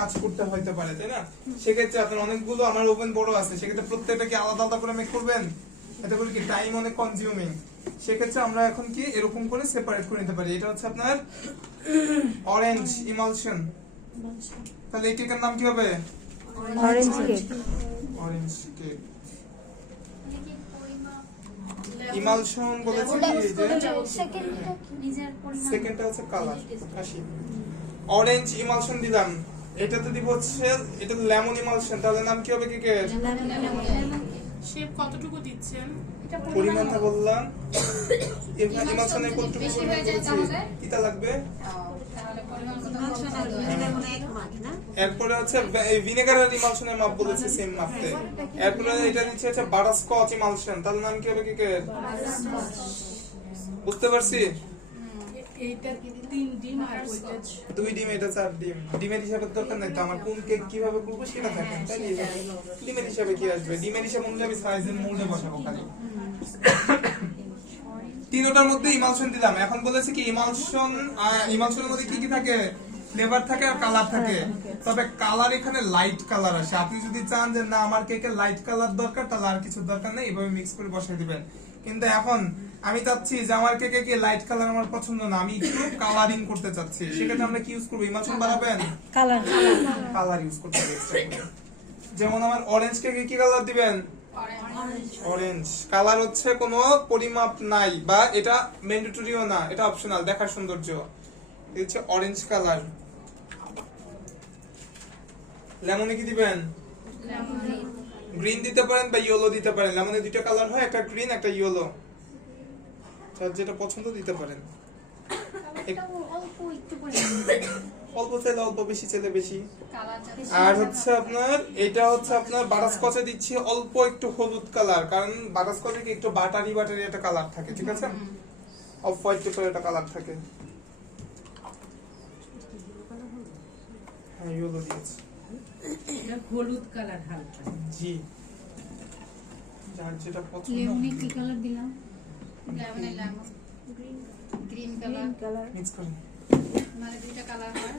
কাজ করতে হইতে পারে, তাই না? সেক্ষেত্রে আপনার অনেকগুলো আমার ওভেন বড় আছে, সেক্ষেত্রে প্রত্যেকটা কি আলাদা আলাদা করে মেক করবেন, এটা করে কি টাইম অনেক কনজিউমিং। সেক্ষেত্রে আমরা এখন কি এরকম করে সেপারেট করে নিতে পারি। এটা হচ্ছে আপনার অরেঞ্জ ইমালশন। তাহলে এই কেকের নাম কি হবে? Orange cake. Orange cake. Emulsion বলেছে কি যে সেকেন্ডটা হচ্ছে কালার। আসি অরেঞ্জ ইমালশন দিলাম, এটাতে দিব হচ্ছে এটা লেমন ইমালশন। তাহলে নাম কি হবে কেকের? শেপ কতটুকু দিচ্ছেন? পরিমাণটা বললাম। ইমালশনের কতটুকু পরিমাণ দিচ্ছি? কিটা লাগবে? এরপরে হচ্ছে ভিনেগারের ইমালশনের মাপ বলেছে সেম মাপতে। এরপরে এটা দিচ্ছে হচ্ছে বাটারস্কচ ইমালশন। তাহলে নাম কি হবে কেকের? বুঝতে পারছি? এইটা 3 ডিম আর ওইটা 2 ডিম, এটা 4 ডিম। ডিমের হিসাবে দরকার নাই তো, আমার কোন কেক কিভাবে করব সেটা থাকে, তাই না? ডিমের হিসাবে কি আসবে? ডিমের হিসাব অনুযায়ী আমি সাইজের মোল্ডে বসাবো খালি। তিনটার মধ্যে ইমালশন দিলাম। এখন বলেছে কি ইমালশনের মধ্যে কি কি থাকে? ফ্লেভার থাকে আর কালার থাকে। তবে কালার এখানে লাইট কালার আসে। আপনি যদি চান যে না আমার কেকে লাইট কালার দরকার, তাহলে আর কিছু দরকার নেই, এভাবে মিক্স করে বসাই দিবেন। কিন্তু এখন আমি চাচ্ছি যে আমার কেকে কি লাইট কালার আমার পছন্দ না, আমি একটু কালারিং করতে চাচ্ছি। সেক্ষেত্রে আমরা কি ইউজ করব? ইমালশন বাড়াবেন, কালার ইউজ করতে হবে এক্সট্রা করে। যেমন আমার অরেঞ্জ কেকে কি কালার দিবেন? অরেঞ্জ কালার হচ্ছে কোনো পরিমাপ নাই, বা এটা ম্যান্ডেটরিও না, এটা অপশনাল, দেখার সৌন্দর্য। এটা হচ্ছে অরেঞ্জ কালার। লেমনে কি দিবেন? গ্রিন দিতে পারেন বা ইয়েলো দিতে পারেন। লেমনে দুটো কালার হয়, একটা গ্রিন একটা ইয়েলো, যার যেটা পছন্দ দিতে পারেন। অল্প চাইলে অল্প, বেশি চাইলে বেশি। আর হচ্ছে আপনার এটা হচ্ছে আপনার বাটারস্কচে দিচ্ছি অল্প একটু হলুদ কালার, কারণ বাটারস্কচে কি একটু বাটারি বাটারি একটা কালার থাকে, ঠিক আছে? অফ হোয়াইট করে একটা কালার থাকে। হ্যাঁ ইয়েলো দিয়েছি। এটা হলুদ কালার হালকা। জি, যার যেটা পছন্দ। লেমনে কি কালার দিলাম? লেমনে লেমন গ্রিন কালার মিক্স করুন। মানে দুইটা কালার হয়।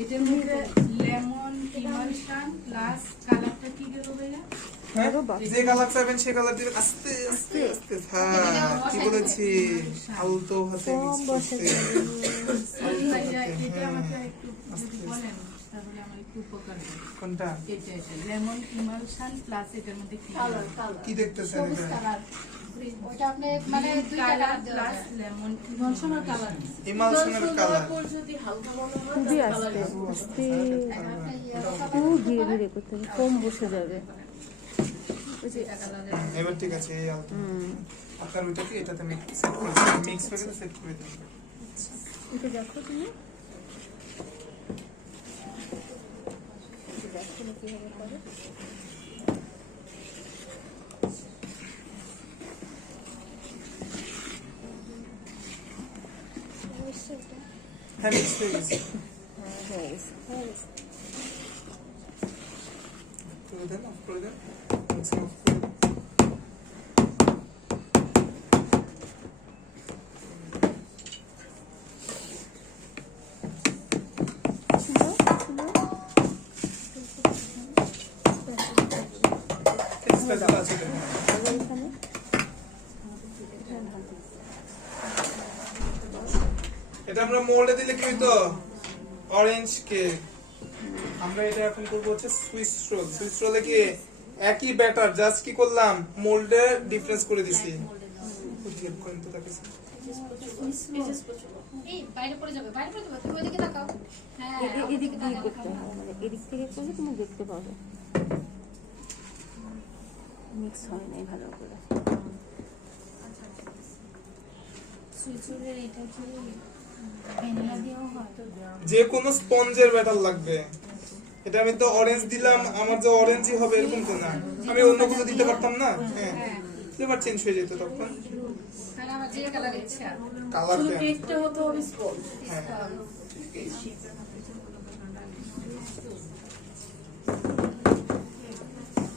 এটার মধ্যে লেমন ইমালশন প্লাস কালারটা কি গেল ভাইয়া? হ্যাঁ, যে কালার চাইবেন সে কালার দিবেন। আস্তে আস্তে আস্তে। হ্যাঁ, কি বলেছি? আলতো হাতে মিক্স করতে। ভাইয়া এটা আমাকে একটু যদি বলেন তাহলে আমার একটু উপকার হবে। কোনটা? এটা লেমন ইমালশন প্লাস এটার মধ্যে কি কালার কি দেখতেছেন সবুজ এটা? কালার ওটা আপনি মানে দুইটা কালার প্লাস লেমন ইমালশন আর কালার ইমালশনের কালার। যদি হালকা মনে হয় খুবই আস্তে আস্তে, খুব ধীরে ধীরে করতে হবে, কম বসে যাবে। এবার ঠিক আছে, এই আলতো। আপনার ওইটাকে এটাতে মিক্স করে সেট করে দিন। এটা দেখো তুমি, দেখো না কিভাবে করে। হ্যাঁ, মিক্স হয়ে গেছে। করে দেন, অফ করে দেন। মিক্স অফ করে দেন। স্পেশাল আছে দেখুন। এটা আমরা মোল্ডে দিলে কি হইতো? Orange cake. আমরা এটা এখন করব হচ্ছে সুইস রোল। সুইস রোলে কি একই ব্যাটার, জাস্ট কি করলাম মোল্ডে ডিফারেন্স করে দিছি। হেল্প করেন তো তাকে। এই বাইরে পড়ে যাবে তুমি ওইদিকে তাকাও। হ্যাঁ এদিক দিয়ে করতে হবে, মানে এদিক থেকে করলে তুমি দেখতে পাবে মিক্স হয় নাই ভালো করে। সুইচুরের এটা কি ভ্যানিলা দিয়েও হয়? যে কোনো স্পঞ্জের ব্যাটার লাগবে। এটা আমি তো অরেঞ্জ দিলাম, আমার যে অরেঞ্জই হবে এরকম তো না। আমি অন্য কিছু দিতে পারতাম না। হ্যাঁ, ফ্লেভার চেঞ্জ হয়ে যেত তখন। মানে আমার যে কালার ইচ্ছা কালার শুধু কেকটা হতে হবে স্পঞ্জ। হ্যাঁ,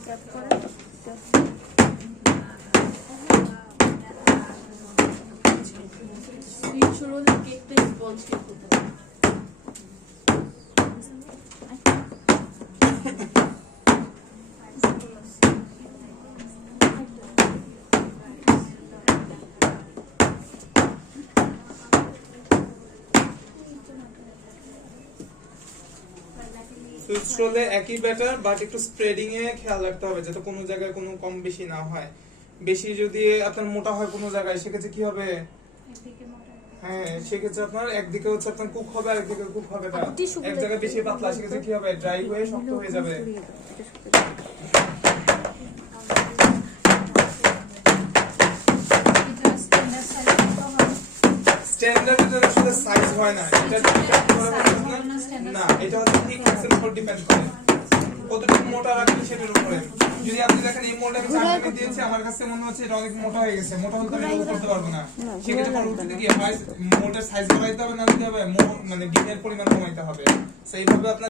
ট্যাপ করে সুইচ রোল কেকটা স্পঞ্জ কেক হতে পারে। সুইচ রোলে একই ব্যাটার বাট একটু স্প্রেডিং এ খেয়াল রাখতে হবে যাতে কোনো জায়গায় কোনো কম বেশি না হয়। বেশি যদি আপনার মোটা হয় কোনো জায়গায় সেক্ষেত্রে কি হবে, একদিকে মোটা হ্যাঁ সেক্ষেত্রে আপনার একদিকে হচ্ছে আপনার কুক হবে আর একদিকে কুক হবে না। টিস্যু এক জায়গায় বেশি পাতলা সেক্ষেত্রে কি হবে, ড্রাই হয়ে শক্ত হয়ে যাবে। সরিয়ে দাও, এটা সরিয়ে দাও। এটা স্ট্যান্ডার্ড সাইজ কত হয়? স্ট্যান্ডার্ড এর আসলে সাইজ হয় না, এটা ডিপেন্ড করে Size আপনার- হবে না standard না এটা হচ্ছে থিকনেসের উপর ডিপেন্ড করে কতটুকু মোটা রাখবেন সেটার উপরে। যদি আপনি দেখেন এই মোল্ড আমি 4 মিনিট দিয়েছি, আমার কাছে মনে হচ্ছে এটা অনেক মোটা হয়ে গেছে, মোটা হলে তো আমি রোল করতে পারবো না। সেক্ষেত্রে পরবর্তীতে কি হয়, মোল্ডের সাইজ বাড়াইতে হবে, না দিতে হবে মানে ডিমের পরিমাণ কমাইতে হবে। সেই ভাবে আপনার